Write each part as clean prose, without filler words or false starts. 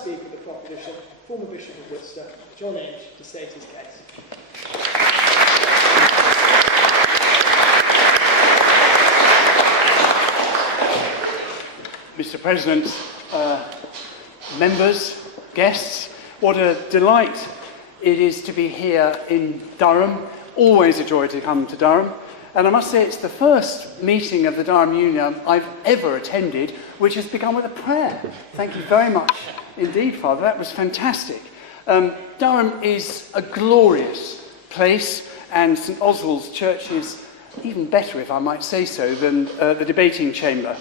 speaker of the proposition, former Bishop of Worcester, John Inge, to state his case. Mr. President, members, guests, what a delight it is to be here in Durham. Always a joy to come to Durham. And I must say it's the first meeting of the Durham Union I've ever attended which has begun with a prayer. Thank you very much indeed, Father. That was fantastic. Durham is a glorious place, and St Oswald's Church is even better, if I might say so, than the debating chamber.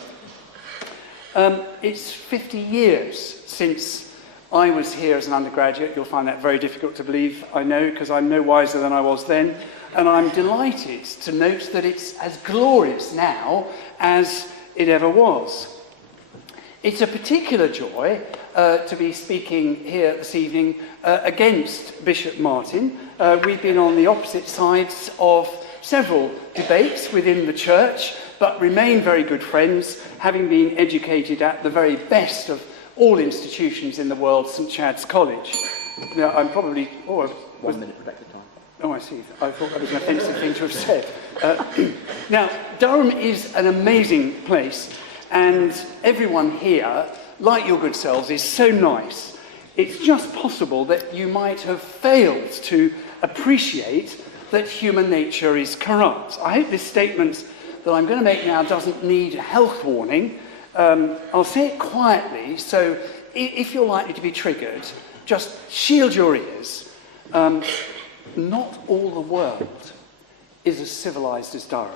It's 50 years since I was here as an undergraduate. You'll find that very difficult to believe, I know, because I'm no wiser than I was then. And I'm delighted to note that it's as glorious now as it ever was. It's a particular joy to be speaking here this evening against Bishop Martin. We've been on the opposite sides of several debates within the church, but remain very good friends, having been educated at the very best of all institutions in the world, St Chad's College. Now, I'm probably... 1 minute protected time. Oh, I see. I thought that was an offensive thing to have said. Now, Durham is an amazing place, and everyone here, like your good selves, is so nice. It's just possible that you might have failed to appreciate that human nature is corrupt. I hope this statement that I'm going to make now doesn't need a health warning. I'll say it quietly, so if you're likely to be triggered, just shield your ears. Not all the world is as civilised as Durham.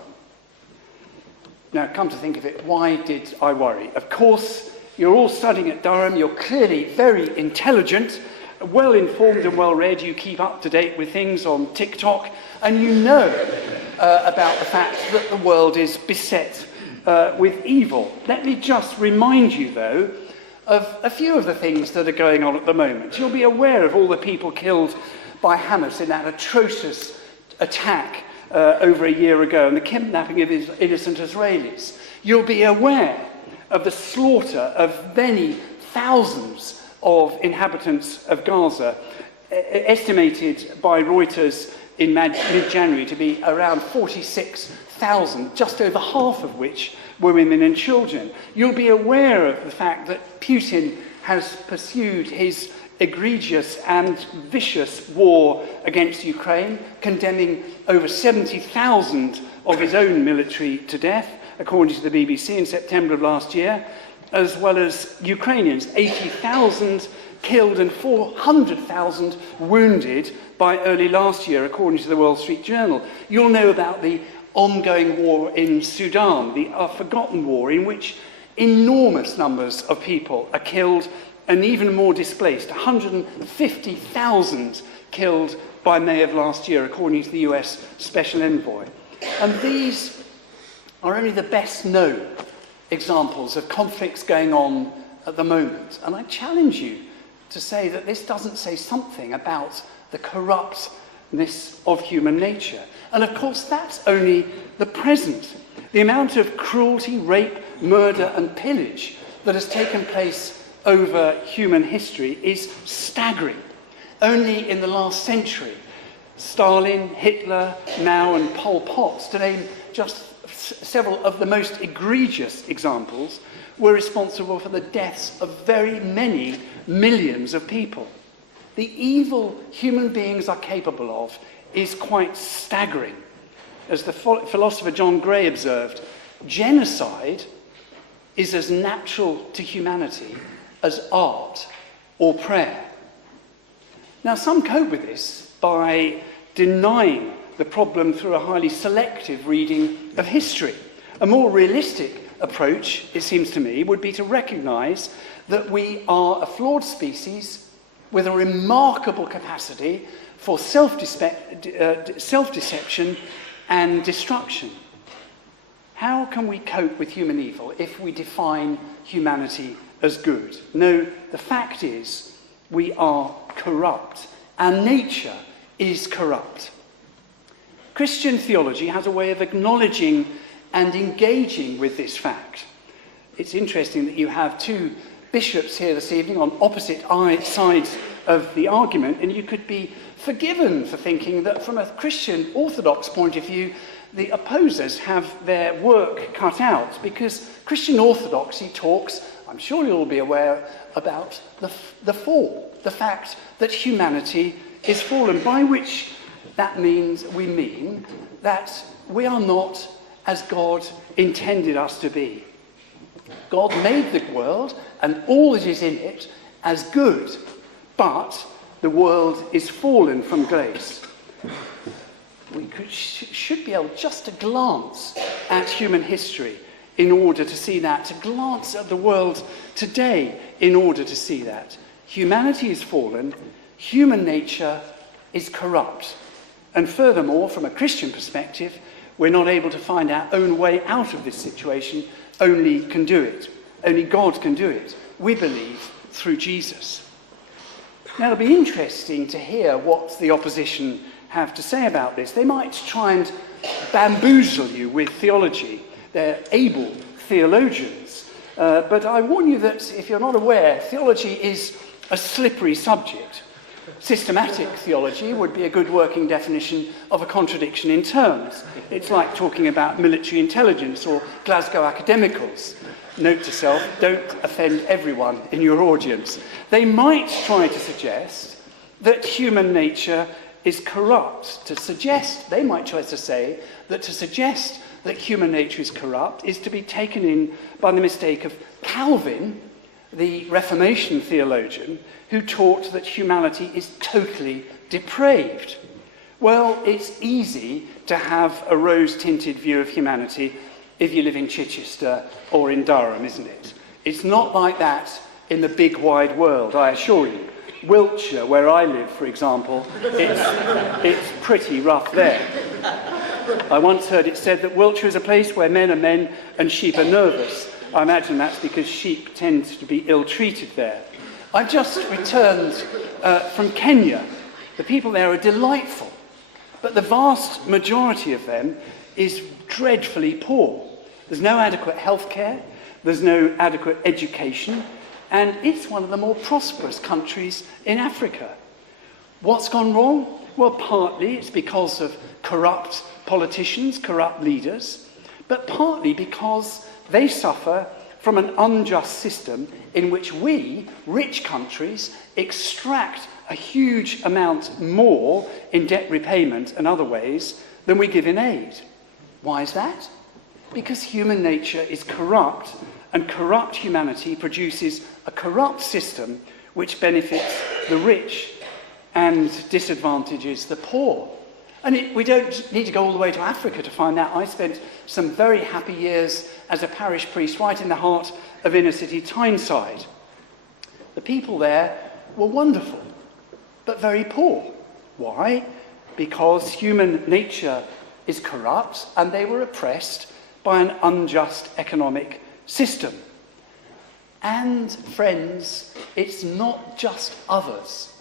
Now, come to think of it, why did I worry? Of course, you're all studying at Durham, you're clearly very intelligent, well-informed and well-read, you keep up to date with things on TikTok, and you know about the fact that the world is beset with evil. Let me just remind you, though, of a few of the things that are going on at the moment. You'll be aware of all the people killed by Hamas in that atrocious attack over a year ago, and the kidnapping of innocent Israelis. You'll be aware of the slaughter of many thousands of inhabitants of Gaza, estimated by Reuters in mid-January to be around 46,000, just over half of which were women and children. You'll be aware of the fact that Putin has pursued his egregious and vicious war against Ukraine, condemning over 70,000 of his own military to death, according to the BBC in September of last year, as well as Ukrainians, 80,000 killed and 400,000 wounded by early last year, according to the Wall Street Journal. You'll know about the ongoing war in Sudan, the forgotten war in which enormous numbers of people are killed and even more displaced, 150,000 killed by May of last year, according to the US Special Envoy. And these are only the best known examples of conflicts going on at the moment. And I challenge you to say that this doesn't say something about the corruptness of human nature. And of course, that's only the present. The amount of cruelty, rape, murder and pillage that has taken place over human history is staggering. Only in the last century, Stalin, Hitler, Mao and Pol Pot, to name just several of the most egregious examples, were responsible for the deaths of very many millions of people. The evil human beings are capable of is quite staggering. As the philosopher John Gray observed, genocide is as natural to humanity as art or prayer. Now, some cope with this by denying the problem through a highly selective reading of history. A more realistic approach, it seems to me, would be to recognise that we are a flawed species with a remarkable capacity for self-deception and destruction. How can we cope with human evil if we define humanity as good? No, the fact is we are corrupt. Our nature is corrupt. Christian theology has a way of acknowledging and engaging with this fact. It's interesting that you have two bishops here this evening on opposite sides of the argument, and you could be forgiven for thinking that from a Christian Orthodox point of view, the opposers have their work cut out, because Christian Orthodoxy talks, I'm sure you'll all be aware, about the fall, the fact that humanity is fallen, by which that means we mean that we are not as God intended us to be. God made the world and all that is in it as good, but the world is fallen from grace. We should be able just to glance at human history in order to see that, to glance at the world today in order to see that. Humanity is fallen, human nature is corrupt. And furthermore, from a Christian perspective, we're not able to find our own way out of this situation. Only can do it. Only God can do it. We believe through Jesus. Now, it'll be interesting to hear what the opposition have to say about this. They might try and bamboozle you with theology. They're able theologians. But I warn you that if you're not aware, theology is a slippery subject. Systematic theology would be a good working definition of a contradiction in terms. It's like talking about military intelligence or Glasgow academicals. Note to self, don't offend everyone in your audience. They might try to suggest that human nature is corrupt. They might try to say that to suggest that human nature is corrupt is to be taken in by the mistake of Calvin, the Reformation theologian, who taught that humanity is totally depraved. Well, it's easy to have a rose-tinted view of humanity if you live in Chichester or in Durham, isn't it? It's not like that in the big wide world, I assure you. Wiltshire, where I live, for example, it's pretty rough there. I once heard it said that Wiltshire is a place where men are men and sheep are nervous. I imagine that's because sheep tend to be ill-treated there. I've just returned from Kenya. The people there are delightful, but the vast majority of them is dreadfully poor. There's no adequate health care, there's no adequate education, and it's one of the more prosperous countries in Africa. What's gone wrong? Well, partly it's because of corrupt politicians, corrupt leaders, but partly because they suffer from an unjust system in which we, rich countries, extract a huge amount more in debt repayment and other ways than we give in aid. Why is that? Because human nature is corrupt, and corrupt humanity produces a corrupt system which benefits the rich and disadvantages the poor. And we don't need to go all the way to Africa to find that. I spent some very happy years as a parish priest right in the heart of inner city Tyneside. The people there were wonderful, but very poor. Why? Because human nature is corrupt and they were oppressed by an unjust economic system. And, friends, it's not just others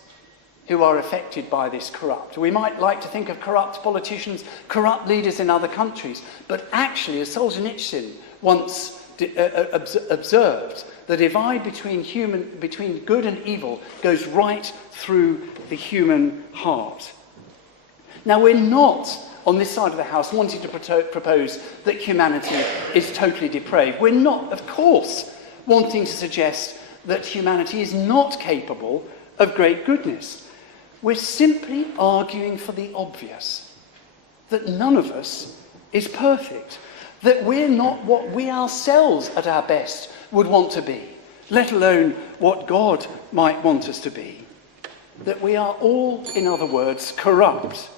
who are affected by this corrupt. We might like to think of corrupt politicians, corrupt leaders in other countries, but actually, as Solzhenitsyn once observed, the divide between good and evil goes right through the human heart. Now, we're not, on this side of the house, wanting to propose that humanity is totally depraved. We're not, of course, wanting to suggest that humanity is not capable of great goodness. We're simply arguing for the obvious, that none of us is perfect, that we're not what we ourselves at our best would want to be, let alone what God might want us to be. That we are all, in other words, corrupt.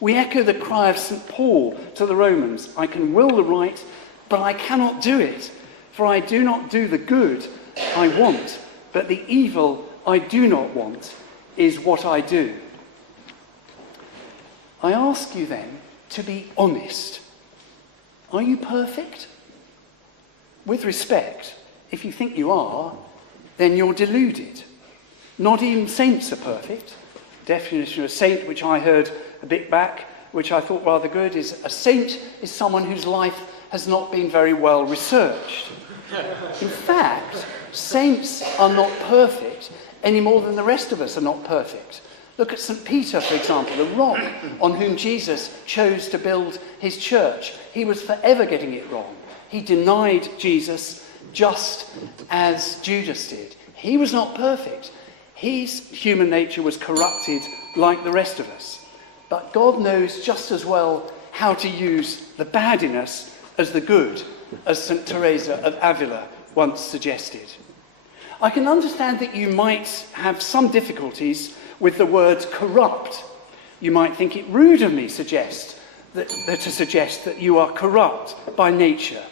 We echo the cry of St. Paul to the Romans, I can will the right, but I cannot do it, for I do not do the good I want, but the evil I do not want is what I do. I ask you then to be honest. Are you perfect? With respect, if you think you are, then you're deluded. Not even saints are perfect. Definition of a saint, which I heard a bit back, which I thought rather good, is a saint is someone whose life has not been very well researched. In fact, Saints are not perfect any more than the rest of us are not perfect. Look at St. Peter, for example, the rock on whom Jesus chose to build his church. He was forever getting it wrong. He denied Jesus just as Judas did. He was not perfect. His human nature was corrupted like the rest of us. But God knows just as well how to use the bad in us as the good, as St. Teresa of Avila once suggested. I can understand that you might have some difficulties with the word corrupt. You might think it rude of me to suggest that you are corrupt by nature.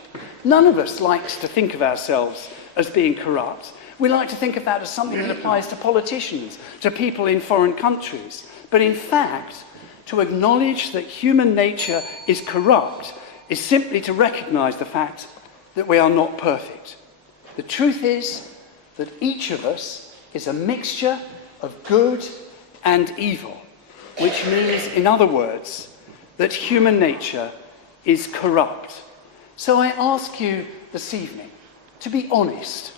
None of us likes to think of ourselves as being corrupt. We like to think of that as something that applies to politicians, to people in foreign countries. But in fact, to acknowledge that human nature is corrupt is simply to recognise the fact that we are not perfect. The truth is that each of us is a mixture of good and evil, which means, in other words, that human nature is corrupt. So I ask you this evening to be honest,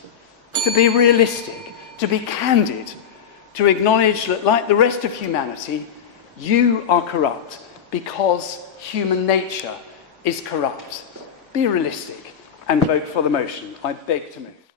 to be realistic, to be candid, to acknowledge that, like the rest of humanity, you are corrupt because human nature is corrupt. Be realistic and vote for the motion. I beg to move.